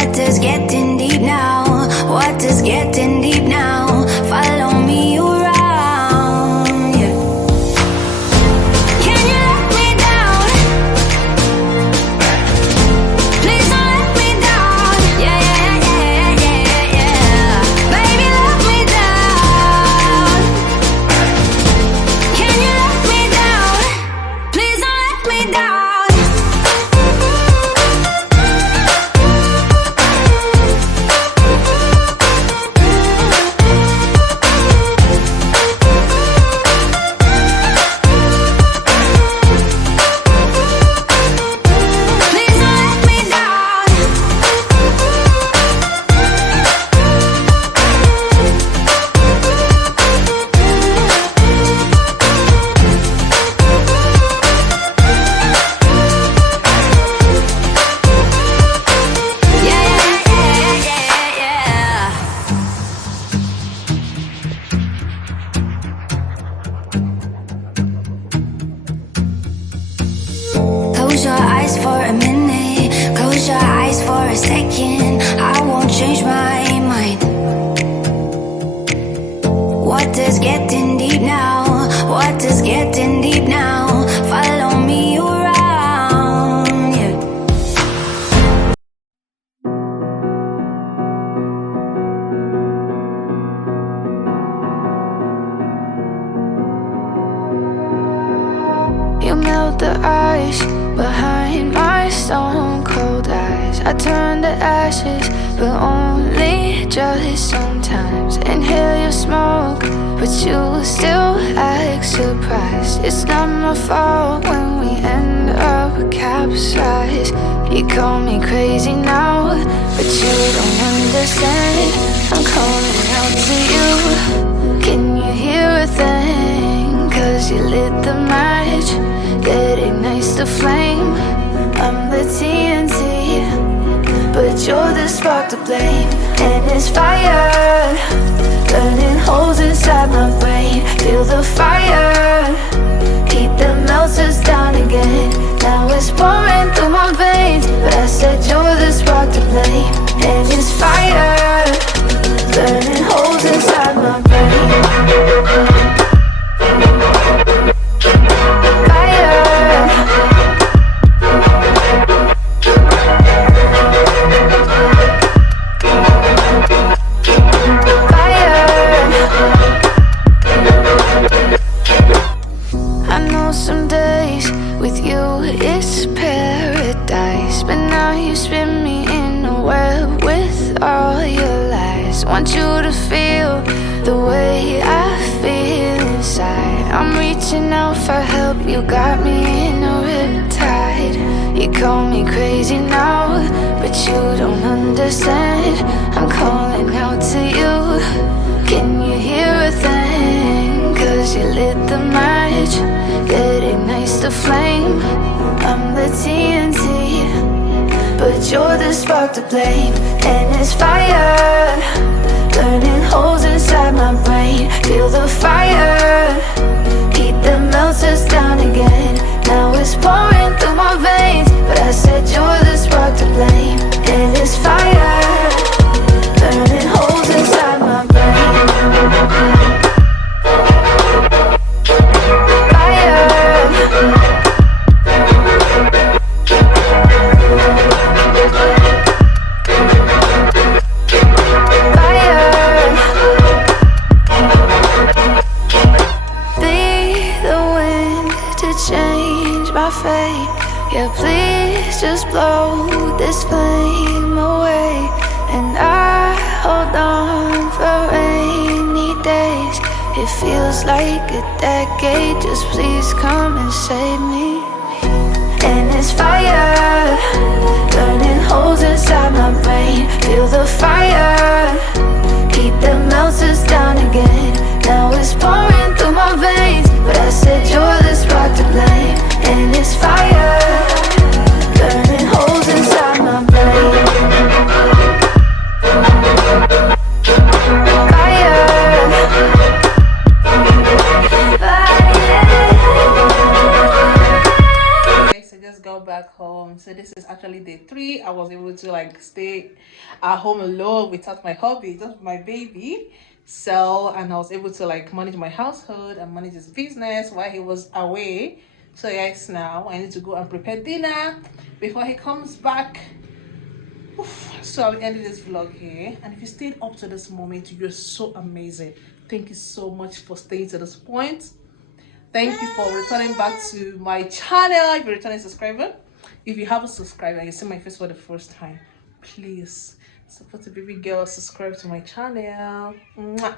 What is getting deep now? What is getting deep now? Follow me around, yeah. Can you let me down? Please don't let me down. Yeah, yeah, yeah, yeah, yeah. Baby, let me down. Can you let me down? Please don't let me down. Close your eyes for a minute, close your eyes for a second. I won't change my mind. What is getting deep now? What is getting deep now? Follow me around, yeah. You melt the ice behind my stone cold eyes. I turn to ashes, but only just sometimes. Inhale your smoke, but you still act surprised. It's not my fault when we end up capsized. You call me crazy now, but you don't understand. I'm calling out to you. Can you hear a thing? 'Cause you lit the match that ignites the flame. I'm the TNT, but you're the spark to blame. And it's fire, burning holes inside my brain. Feel the fire, heat that melts us down again. Now it's pouring through my veins, but I said you're the spark to blame. And it's fire, burning holes inside my brain. Want you to feel the way I feel inside. I'm reaching out for help, you got me in a riptide. You call me crazy now, but you don't understand. I'm calling out to you. Can you hear a thing? 'Cause you lit the match that ignites the flame. I'm the TNT, but you're the spark to blame. And it's fire, burning holes inside my brain. Feel the fire, heat that melts us down again. Now it's pouring through my veins, but I said you're the spark to blame. And it's fire, burning holes inside my brain. Yeah, please just blow this flame away. And I hold on for rainy days. It feels like a decade, just please come and save me. And it's fire, burning holes inside my brain. Feel the fire, heat that melts us down again. Now it's pouring through my veins, but I said you're the spark to blame. And it's fire, burning holes inside my brain. Fire, Okay, so just got back home. So this is actually day 3. I was able to like stay at home alone without my hubby, just my baby. So, and I was able to like manage my household and manage his business while he was away. So yes, now I need to go and prepare dinner before he comes back. Oof. So I'll end this vlog here, and if you stayed up to this moment, you're so amazing. Thank you so much for staying to this point. Thank you for returning back to my channel. If you're a returning subscriber, if you haven't subscribed and you see my face for the first time, please support the baby girl, subscribe to my channel. Mwah.